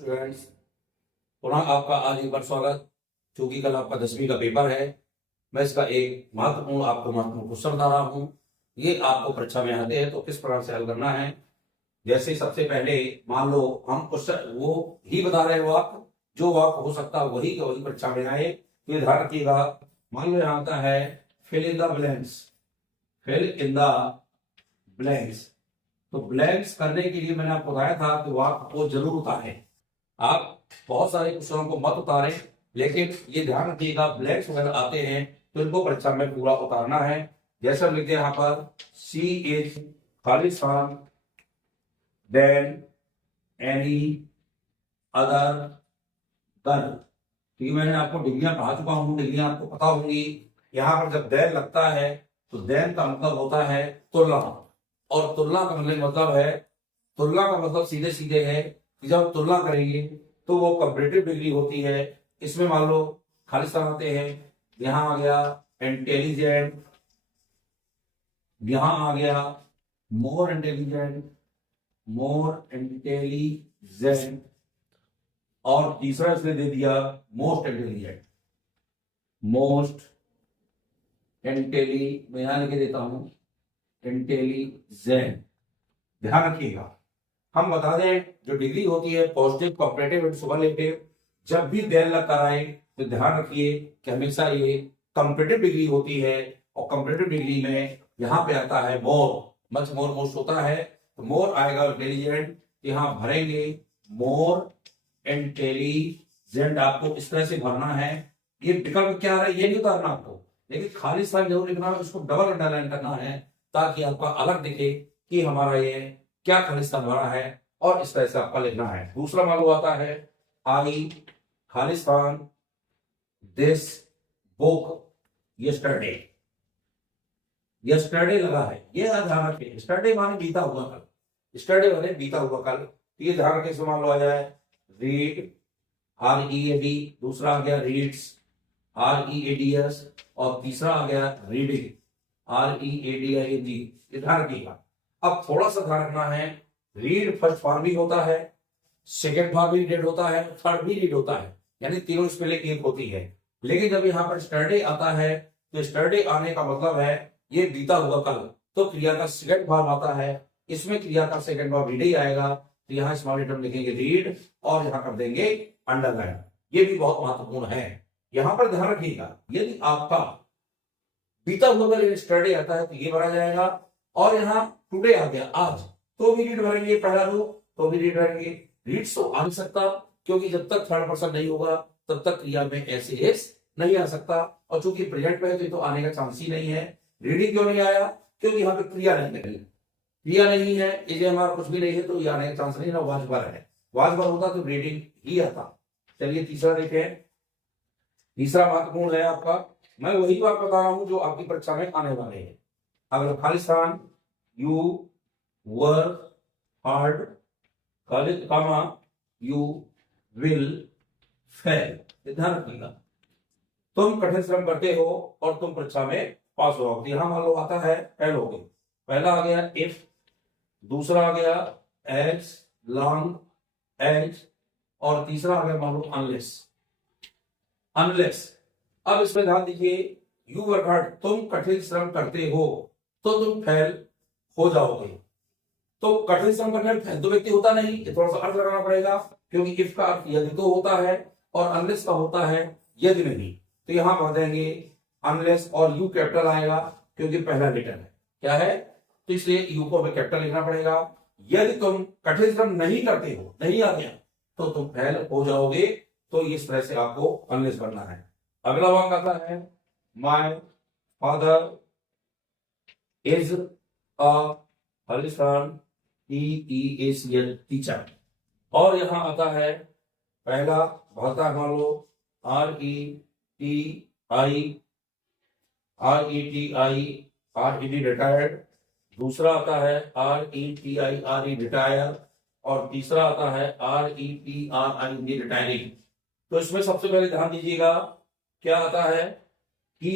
Students, पुनः आपका आज एक बार स्वागत। चूंकि कल आपका 10वीं का पेपर है, मैं इसका एक महत्वपूर्ण क्वेश्चन बता रहा हूँ। ये आपको परीक्षा में आते हैं तो किस प्रकार से हल करना है। जैसे सबसे पहले मान लो हम क्वेश्चन वो ही बता रहे हो, आप जो वाक्य हो सकता है वही का वही परीक्षा में आए, तो ध्यान रखिएगा। मान लो यहाँ आता है fill in the blanks, fill in the blanks. तो ब्लैंक्स करने के लिए मैंने आपको बताया था कि वाक्य को जरूर उतारें। आप बहुत सारे क्वेश्चनों को मत उतारें, लेकिन ये ध्यान रखिएगा ब्लैंक्स वगैरह आते हैं तो इनको परीक्षा में पूरा उतारना है। जैसे हम लिखते हैं यहाँ पर see is Khalistan than any other gun. क्योंकि मैंने आपको डिग्रियां पढ़ा चुका हूँ, डिग्रियां आपको पता होंगी। यहाँ पर जब देन लगता है तो देन का मतलब होता है तुलना, और तुलना का मतलब है, तुलना का मतलब सीधे सीधे है कि जब हम तुलना करेंगे तो वो कंपैरेटिव डिग्री होती है। इसमें मान लो खालिस्तान आते हैं, यहां आ गया इंटेलिजेंट, यहां आ गया मोर इंटेलिजेंट, मोर इंटेलिजेंट, और तीसरा इसने दे दिया मोस्ट इंटेलिजेंट, मोस्ट इंटेली, मैं यहां लिख देता हूं इंटेलिजेंट। ध्यान रखिएगा, हम बता दें जो डिग्री होती है पॉजिटिव, कॉपरेटिव एंड सुपरलेटिव, जब भी देन लग कर आए तो ध्यान रखिए कि हमेशा ये कंपैरेटिव डिग्री होती है। और कंपैरेटिव डिग्री में यहाँ पे आता है मोर, मच मोर मोस्ट होता है, तो मोर आएगा इंटेलिजेंट, यहाँ भरेंगे मोर इंटेलिजेंट। आपको इस तरह से भरना है। ये विकल्प क्या है ये नहीं उतारना आपको, लेकिन खालिस्तान जरूर लिखना है, उसको डबल अंडरलाइन करना है ताकि आपका अलग दिखे कि हमारा ये क्या खालिस्तान भरा है, और इस तरह से आपका लिखना है। दूसरा मालूम आता है I Khalistan this book yesterday. Yesterday लगा है, ये ध्यान रखिए। यस्टरडे माने बीता हुआ कल, यस्टरडे माने बीता हुआ कल, तो ये ध्यान रखिए। मान लो आ जाए रीड, READ, दूसरा आ गया रीड्स, READS, और तीसरा आ गया रीडिंग, READING। ये ध्यान रखिएगा। अब थोड़ा सा ध्यान रखना है, रीड फर्स्ट फॉर्म भी होता है, सेकेंड फॉर्म भी रीड होता है, थर्ड भी रीड होता है, यानी तीनों स्पेलिंग एक होती है। लेकिन जब यहाँ पर स्टरडे आता है तो स्टरडे आने का मतलब है ये बीता हुआ कल, तो क्रिया का सेकेंड फॉर्म आता है, इसमें क्रिया का सेकेंड फॉर्म रीड ही आएगा। तो यहाँ स्मॉल लेटर लिखेंगे रीड, और यहाँ कर देंगे अंडरलाइन। ये भी बहुत महत्वपूर्ण है। यहाँ पर ध्यान रखिएगा, यदि आपका बीता हुआ कल स्टरडे आता है तो ये भरा जाएगा, और यहाँ टुडे आ गया आज, तो भी रीड भरेंगे, पहला रो तो भी रीड भरेंगे। रीड्स तो आ नहीं सकता, क्योंकि जब तक थर्ड पर्सन नहीं होगा तब तक क्रिया में एस नहीं आ सकता, और चूंकि प्रेजेंट में है तो आने का चांस ही नहीं है। रीडिंग क्यों नहीं आया? क्योंकि यहाँ पे क्रिया नहीं है, क्रिया नहीं है, इसे हमारा कुछ भी नहीं है, तो ये आने का चांस नहीं ना। वाजबर है, वाजबर होता तो रीडिंग ही आता। चलिए तीसरा देखें। तीसरा महत्वपूर्ण है आपका, मैं वही बात बता रहा हूं जो आपकी परीक्षा में आने वाले हैं। अगर Khalistan you work hard, comma you will fail. ध्यान रखिएगा, तुम कठिन श्रम करते हो और तुम परीक्षा में पास होगे। यहां मान लो आता है फेल हो गए, पहला आ गया इफ, दूसरा आ गया एज लॉन्ग एज, और तीसरा आ गया मान लो अनलेस, अनलेस। अब इसमें ध्यान दीजिए, यू वर्क हार्ड, तुम कठिन श्रम करते हो तो तुम फेल हो जाओगे। तो कठिन श्रम करने में फेल तो व्यक्ति होता नहीं, ये थोड़ा सा अर्थ लगाना पड़ेगा, क्योंकि इफ का अर्थ यदि तो होता है और अनलेस का होता है यदि नहीं। तो यहां पढ़ देंगे अनलेस, और यू कैपिटल आएगा क्योंकि पहला लेटर है, क्या है, तो इसलिए यू को हमें कैपिटल लिखना पड़ेगा। यदि तुम कठिन श्रम नहीं करते हो, नहीं आ गया, तो तुम फेल हो जाओगे। तो इस तरह से आपको अनलेस करना है। अगला वाक्य आता है my father is a Khalistan teacher, और यहां आता है पहला भाता मान लो RETI रिटायर्ड, दूसरा आता है RETIRE रिटायर, और तीसरा आता है RETRING रिटायरिंग। तो इसमें सबसे पहले ध्यान दीजिएगा क्या आता है कि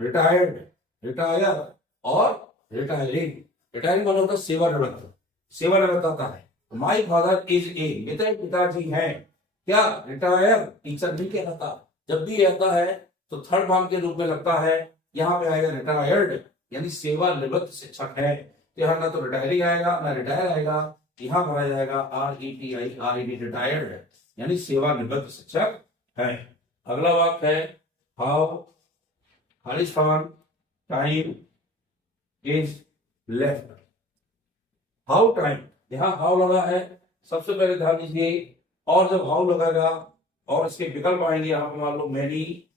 रिटायर्ड, रिटायर और रिटायरिंग। रिटायरिंग मतलब होता है सेवानिवृत्त, सेवानिवृत्त आता है, माई फादर इज ए, मेरे पिताजी हैं क्या रिटायर टीचर नहीं कहलाता। जब भी आता है तो थर्ड फॉर्म के रूप में लगता है, यहाँ पे आएगा रिटायर्ड यानी सेवानिवृत्त शिक्षक है। तो यहाँ ना तो रिटायरिंग आएगा ना रिटायर आएगा, यहाँ पर आ जाएगा RETIRED रिटायर्ड यानी सेवानिवृत्त शिक्षक है। अगला वाक्य है how Khalistan time is left. How time, यहाँ हाउ लगा है, सबसे पहले ध्यान दीजिए। और जब हाउ लगेगा और इसके विकल्प आएंगे, यहाँ पे मान लो मैनी,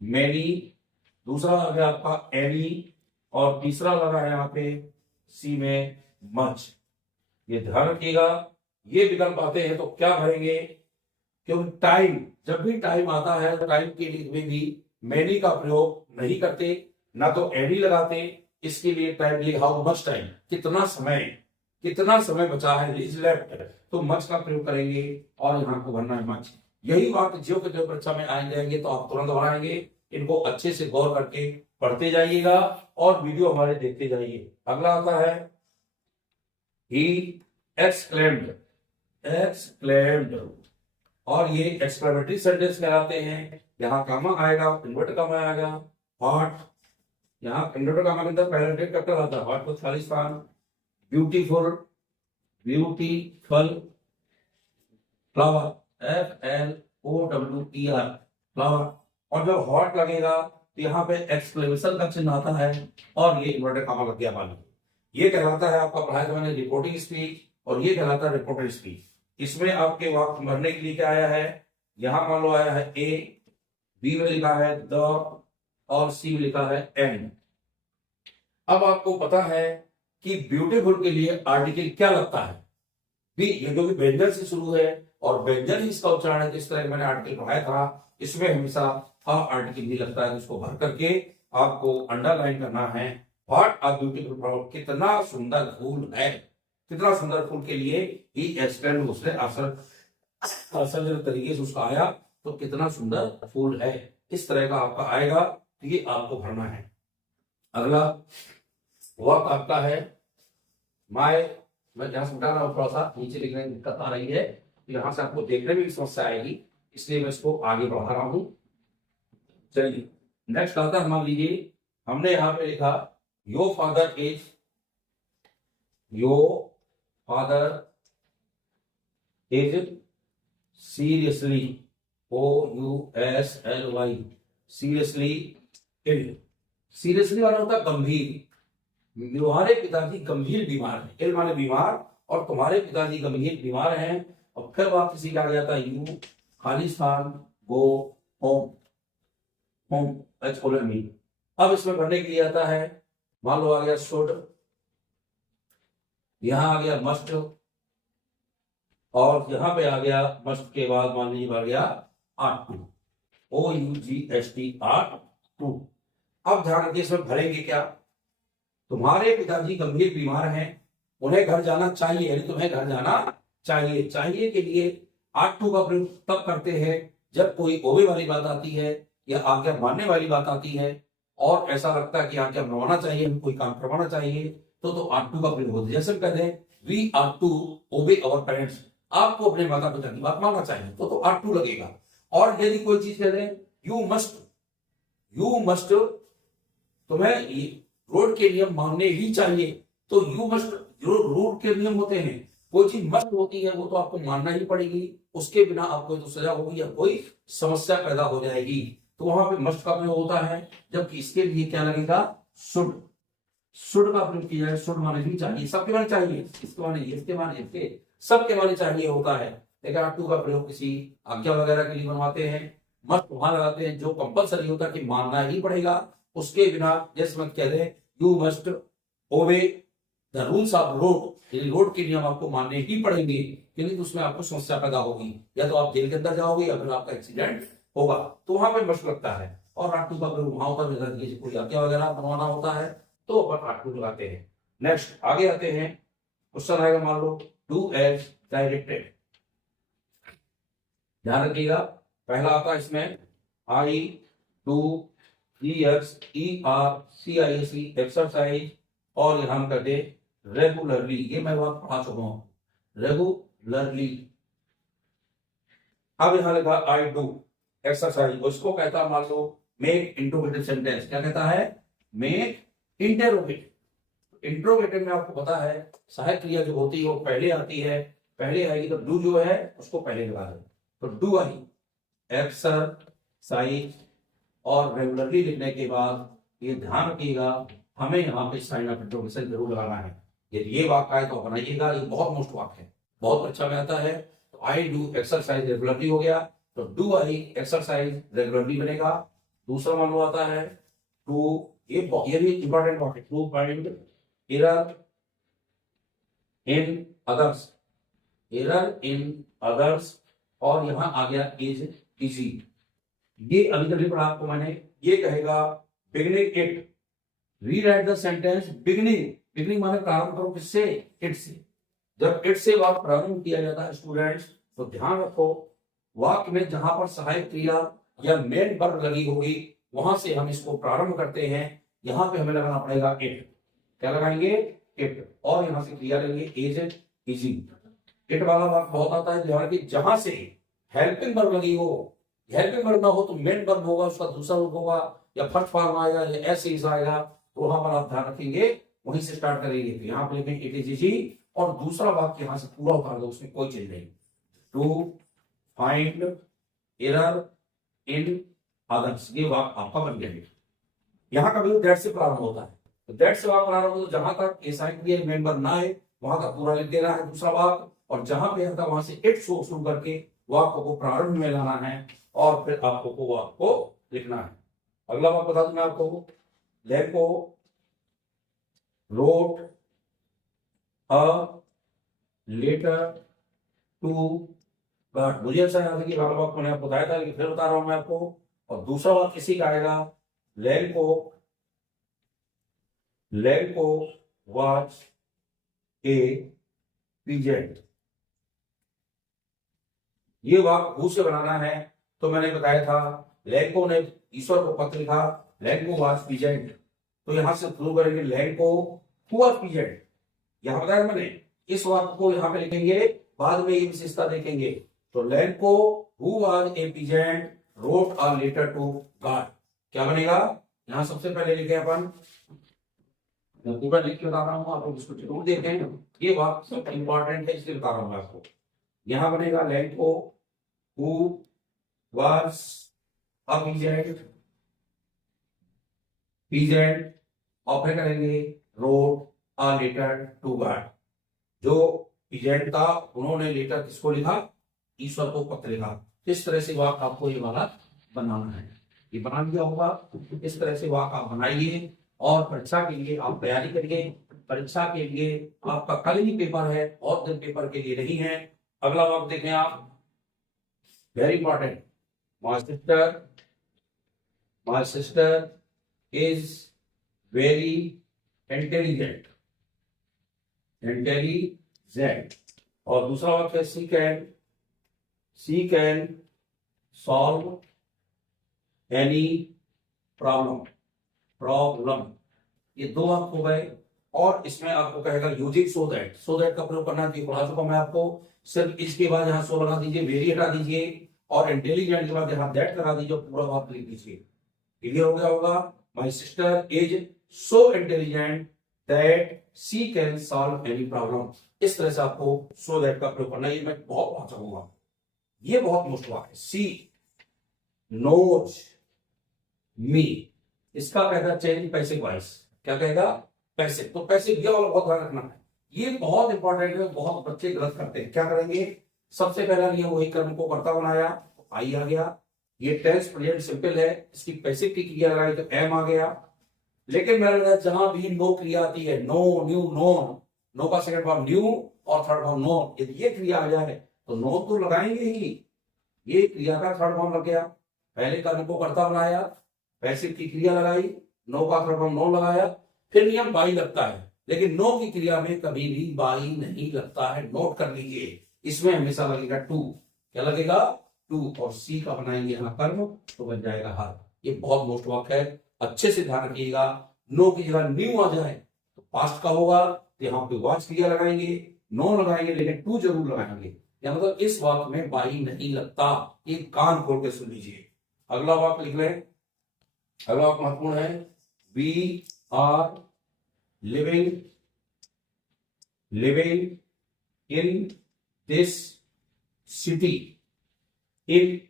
मैनी, दूसरा आ गया आपका एनी, और तीसरा लगा है यहाँ पे सी में मच। ये ध्यान रखिएगा, ये विकल्प आते हैं तो क्या भरेंगे, क्योंकि टाइम, जब भी टाइम आता है तो टाइम के लिए में भी मैनी का प्रयोग नहीं करते, ना तो एनी लगाते। इसके लिए टाइम लिए हाउ मच टाइम, कितना समय, कितना समय बचा है, इज लेफ्ट, तो मच का प्रयोग करेंगे और यहाँ को भरना है मच। यही बात जो के जो परीक्षा में आ जाएंगे तो आप तुरंत बनाएंगे। इनको अच्छे से गौर करके पढ़ते जाइएगा और वीडियो हमारे देखते जाइए। अगला आता है ही एक्सक्लेम्ड, एक्सक्लेम्ड, और ये एक्सक्लेमेटरी सेंटेंस कहलाते हैं। यहाँ कामा आएगा, इन्वर्ट कामा आएगा, हॉट, यहाँ इन्वर्ट कामा के अंदर पहला डेट कैपिटल आता है, हॉट को Khalistan, beautiful, beautiful, flower, FLOWER, flower. और जब हॉट लगेगा तो यहाँ पे एक्सक्लेमेशन का चिन्ह आता है और ये इन्वर्टेड कॉमा लग गया मान। ये कहलाता है आपका पढ़ाया था मैंने रिपोर्टिंग स्पीच, और ये कहलाता है रिपोर्टेड स्पीच। इसमें आपके वाक्य भरने के लिए क्या आया है, यहाँ मान लो आया है ए, बी में लिखा है द, और सी में लिखा है एंड। अब आपको पता है कि ब्यूटीफुल के लिए आर्टिकल क्या लगता है, भी ये जो व्यंजन से शुरू है और व्यंजन ही इसका उच्चारण है, जिस तरह मैंने आर्टिकल पढ़ाया था इसमें हमेशा आर्टिकल भी लगता है, उसको भर करके आपको अंडरलाइन करना है। व्हाट अ ब्यूटीफुल फ्लावर, कितना सुंदर फूल है, कितना सुंदर फूल के लिए ही एक्सप्लेन उसने आसान तरीके से उसका आया, तो कितना सुंदर फूल है, इस तरह का आपका आएगा, तो ये आपको भरना है। अगला वर्क आपका है माय, मैं जहां समझा रहा हूं थोड़ा सा नीचे लिखने में दिक्कत आ रही है, तो यहां से आपको देखने में भी समस्या आएगी, इसलिए मैं इसको आगे बढ़ा रहा हूं। चलिए नेक्स्ट आता है, मान लीजिए हमने यहाँ पे लिखा your father is, your father is seriously, OUSLY, seriously ill. Seriously वाला होता है गंभीर, तुम्हारे पिताजी गंभीर बीमार हैं, इल माने बीमार, और तुम्हारे पिताजी गंभीर बीमार हैं। और फिर वापसी आ गया था you Khalistan go home, home HOME। अब इसमें भरने के लिए आता है, मान लो आ गया शुड, यहां आ गया मस्ट, और यहां पे आ गया मस्ट के बाद मान लीजिए आ गया आर्ट टू, OUGST। अब ध्यान रखिए इसमें भरेंगे क्या, तुम्हारे पिताजी गंभीर बीमार हैं, उन्हें घर जाना चाहिए, यानी तुम्हें घर जाना चाहिए। चाहिए के लिए आर्ट टू का प्रयोग तब करते हैं जब कोई ओवे वाली बात आती है या आज्ञा मानने वाली बात आती है, और ऐसा लगता है कि आज्ञा मनवाना चाहिए, कोई काम करवाना चाहिए, तो आर्ट टू का प्रयोग होता है। जैसे कहते हैं we are to obey our parents, आपको अपने माता पिता की बात मानना चाहिए, तो आर्ट टू लगेगा। और यदि कोई चीज कहते हैं यू मस्ट, यू मस्ट, तुम्हें रोड के नियम मानने ही चाहिए, तो यू मस्ट, जो रोड के नियम होते हैं, कोई चीज मस्ट होती है वो तो आपको मानना ही पड़ेगी, उसके बिना आपको तो सजा होगी या कोई समस्या पैदा हो जाएगी, तो वहां पे मस्ट का प्रयोग होता है। जबकि इसके लिए क्या लगेगा, शुड, शुड का प्रयोग किया है। शुड माने भी चाहिए, सबके माने चाहिए, इसके माने इसके माने इसके, सबके माने चाहिए होता है। लेकिन आर्ट टू का प्रयोग किसी आज्ञा वगैरह के लिए बनवाते हैं। मस्ट वहां लगाते हैं जो कंपलसरी होता है कि मानना ही पड़ेगा, उसके बिना, जैसे मत कह दे you must obey the rules of road, road के नियम आपको मानने ही पड़ेंगे, क्योंकि तो उसमें आपको समस्या पैदा होगी, या तो आप जेल के अंदर जाओगे या फिर आपका एक्सीडेंट होगा, तो वहां पे मस्ट लगता है। और आर्ट टू का प्रयोग वहां होता है कोई आज्ञा वगैरह बनवाना होता है, तो अपन आर्ट टू लगाते हैं। नेक्स्ट आगे आते हैं, क्वेश्चन आएगा मान लो डू एज डायरेक्टेड। ध्यान रखिएगा, पहला आता है इसमें IDO EXERCISE एक्सरसाइज, और यहां हम कर दे रेगुलरली, ये मैं बात पढ़ा चुका हूं, रेगुलरली। अब यहां लिखा आई डू एक्सरसाइज, उसको कहता है मान लो मेक इंट्रोगेटिव सेंटेंस। क्या कहता है? Make interrogative. इंट्रोगेटिव में आपको पता है सहायक क्रिया जो होती है वो पहले आती है, पहले आएगी तो डू जो है उसको पहले लगा दो, तो डू आई एक्सरसाइज। और रेगुलरली लिखने के बाद ये ध्यान रखिएगा हमें यहाँ पे साइन ऑफ इंट्रोगेशन जरूर लगाना है। यदि ये वाक्य है तो बनाइएगा, ये बहुत मोस्ट वाक्य है, बहुत परीक्षा में आता है। तो आई डू एक्सरसाइज रेगुलरली हो गया, तो डू आई एक्सरसाइज रेगुलरली बनेगा। दूसरा मान लो आता है टू, ये भी इंपॉर्टेंट वाक्य, to find error in others, error in others. और यहां आ गया इज इजी, ये अभी कभी पढ़ा आपको मैंने। ये कहेगा beginning it, rewrite the sentence beginning. Beginning माने प्रारंभ करो किससे? इट से। जब इट से वाक्य प्रारंभ किया जाता है स्टूडेंट्स, तो ध्यान रखो वाक्य में जहां पर सहायक क्रिया या मेन वर्ब लगी होगी वहां से हम इसको प्रारंभ करते हैं। यहां पे हमें लगाना पड़ेगा इट। क्या लगाएंगे? इट। और यहां से क्रिया लेंगे इज इजी। इट वाला वाक्य बहुत आता है ध्यान, जहां से हेल्पिंग वर्ब लगी हो, हेल्पिंग वर्ब ना हो तो मेन वर्ब होगा, उसका दूसरा रूप होगा, या फर्स्ट फॉर्म आएगा या ऐसे ही आएगा, तो वहां पर आप ध्यान रखेंगे, वहीं से स्टार्ट करेंगे। तो यहाँ पे लिखेंगे इट इज इजी, और दूसरा वाक्य यहां से पूरा उतार दो, उसमें कोई चीज नहीं। To find error in others, ये वाक्य आपका बन गया। यहाँ का भी दैट से प्रारंभ होता है, तो दैट से वाक्य प्रारंभ होता है, जहां तक ए साइन क्रिया मेन वर्ब ना है वहां का पूरा लिख देना है दूसरा वाक्य, और जहां पे आता वहां से इट शुरू करके वाक्य को प्रारंभ में लाना है, और फिर आपको वाक्य को लिखना है। अगला वाक्य बता दूं मैं आपको, लेको wrote a letter to God. मुझे ऐसा याद है कि वाला वाक्य मैंने आपको बताया था, लेकिन फिर बता रहा हूं मैं आपको। और दूसरा वाक्य किसी का आएगा, लेको वॉच ए पीजेंट। ये वाक्य हु से बनाना है, तो मैंने बताया था लेको ने ईश्वर को पत्र लिखा, लेको वॉच पीजेंट, तो यहां से शुरू करेंगे लेको हु वॉच पीजेंट। यहां बताया मैंने, इस वाक्य को यहां पे लिखेंगे, बाद में ये विशेषता देखेंगे। तो लेको who was a peasant wrote a letter to God, क्या बनेगा? यहां सबसे पहले लिखे अपन, मैं पूरा लिख के बता रहा हूं, आप लोग इसको जरूर देखें, ये बात सब इंपॉर्टेंट है इसलिए बता रहा हूं मैं आपको। यहां बनेगा लेको हु वाज अ पीजेंट, और फिर करेंगे wrote a letter to God. जो पीजेंट था उन्होंने लेटर किसको लिखा? ईश्वर को पत्र लिखा। इस तरह से वाक्य आपको ये वाला बनाना है, ये बना लिया होगा। इस तरह से वाक्य आप बनाइए और परीक्षा के लिए आप तैयारी करिए। परीक्षा के लिए आपका कल ही पेपर है और दिन पेपर के लिए नहीं है। अगला वाक्य देखें आप, very important, my sister is very intelligent, और दूसरा वाक्य she can solve any problem. ये दो वाक्य हो गए, और इसमें आपको कहेगा यूजिंग सो दैट का प्रयोग करना है, पढ़ा चुका मैं आपको। सिर्फ इसके बाद यहाँ सो लगा दीजिए, वेरी हटा दीजिए, और इंटेलिजेंट के बाद यहाँ दैट लगा दीजिए, पूरा वाक्य लिख दीजिए। क्लियर हो गया होगा? My sister is so intelligent that she can solve any problem. इस तरह से आपको सो दैट का प्रयोग करना है, ये मैं बहुत पढ़ा चाहूंगा, ये बहुत मुश्किल वाक्य है। शी नोज मी, इसका कहेगा चेंज पैसे वाइस, क्या कहेगा? पैसे। तो पैसे दिया वाला बहुत ध्यान रखना है, ये बहुत इंपॉर्टेंट है, बहुत बच्चे गलत करते हैं। क्या करेंगे? सबसे पहला नियम वही कर्म को कर्ता बनाया, आई आ गया। ये टेंस प्रेजेंट सिंपल है, इसकी पैसिव की क्रिया लगाई तो एम आ गया। लेकिन मेरा लगा जहां भी नो क्रिया आती है, नो, न्यू, नोन, नो का सेकंड फॉर्म न्यू और थर्ड फॉर्म नोन, यदि ये क्रिया आ जाए तो नो तो लगाएंगे ही। ये क्रिया का थर्ड फॉर्म लग गया, पहले कर्म को कर्ता बनाया, पैसिव की क्रिया लगाई, नो का थर्ड फॉर्म नो लगाया, फिर नियम बाई लगता है। लेकिन नो की क्रिया में कभी भी बाई नहीं लगता है, नोट कर लीजिए। इसमें हमेशा लगेगा टू, क्या लगेगा? टू, और सी का बनाएंगे यहाँ कर्म, तो बन जाएगा हर। ये बहुत मोस्ट वाक्य है, अच्छे से ध्यान रखिएगा। नो की जगह न्यू आ जाए तो पास्ट का होगा, तो यहाँ पे वॉच क्रिया लगाएंगे, नो लगाएंगे, लेकिन टू जरूर लगाएंगे। या मतलब इस वाक्य में बाई नहीं लगता। एक कान खोल के सुन लीजिए। अगला वाक्य लिख लें। अगला वाक्य महत्वपूर्ण है। We are living in this city in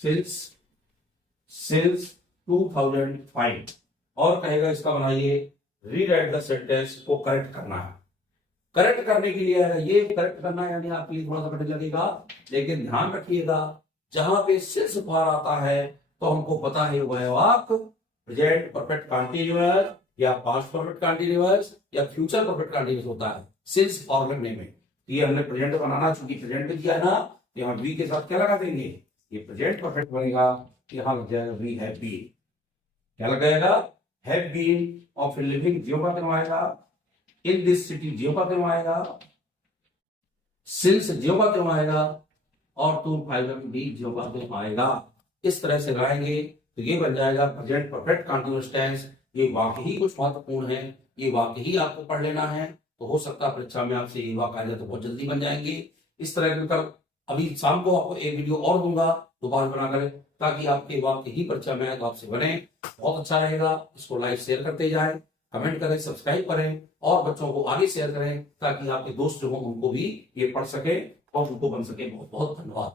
since 2005। और कहेगा इसका बनाइए, रीराइट द सेंटेंस को करेक्ट करना है। करेक्ट करने के लिए ये करेक्ट करना है, यानी आपके लिए थोड़ा सा कठिन लगेगा, लेकिन ध्यान रखिएगा जहां पे सिंस बार आता है तो हमको पता है वह वाक्य प्रेजेंट परफेक्ट कंटीन्यूअस या पास्ट परफेक्ट कंटीन्यूअस या फ्यूचर परफेक्ट कंटीन्यूअस होता है सिंस और लगने में। ये हमने प्रेजेंट बनाना, चूंकि प्रेजेंट में दिया है ना, यहाँ वी के साथ क्या लगा देंगे, ये प्रेजेंट परफेक्ट बनेगा, यहाँ लग जाएगा वी हैव बीन। क्या लग जाएगा, हैव बीन, और फिर लिविंग जियो का क्यों आएगा, इन दिस सिटी जियो का क्यों आएगा, सिंस जियो का क्यों आएगा, और 2005 जियो का क्यों आएगा। इस तरह से लगाएंगे तो ये बन जाएगा प्रेजेंट परफेक्ट कंटीन्यूअस टेंस। ये वाक्य ही कुछ महत्वपूर्ण है, ये वाक्य ही आपको पढ़ लेना है, तो हो सकता है परीक्षा में आपसे ये वाक्य आ जाए तो बहुत जल्दी बन जाएंगे। इस तरह के विकल्प अभी शाम को आपको एक वीडियो और दूंगा दोबारा बनाकर, ताकि आपके वाक्य ही परीक्षा में आए तो आपसे बने, बहुत अच्छा रहेगा। इसको लाइक शेयर करते जाएं, कमेंट करें, सब्सक्राइब करें और बच्चों को आगे शेयर करें, ताकि आपके दोस्त जो हों उनको भी ये पढ़ सके और उनको बन सके। बहुत बहुत धन्यवाद।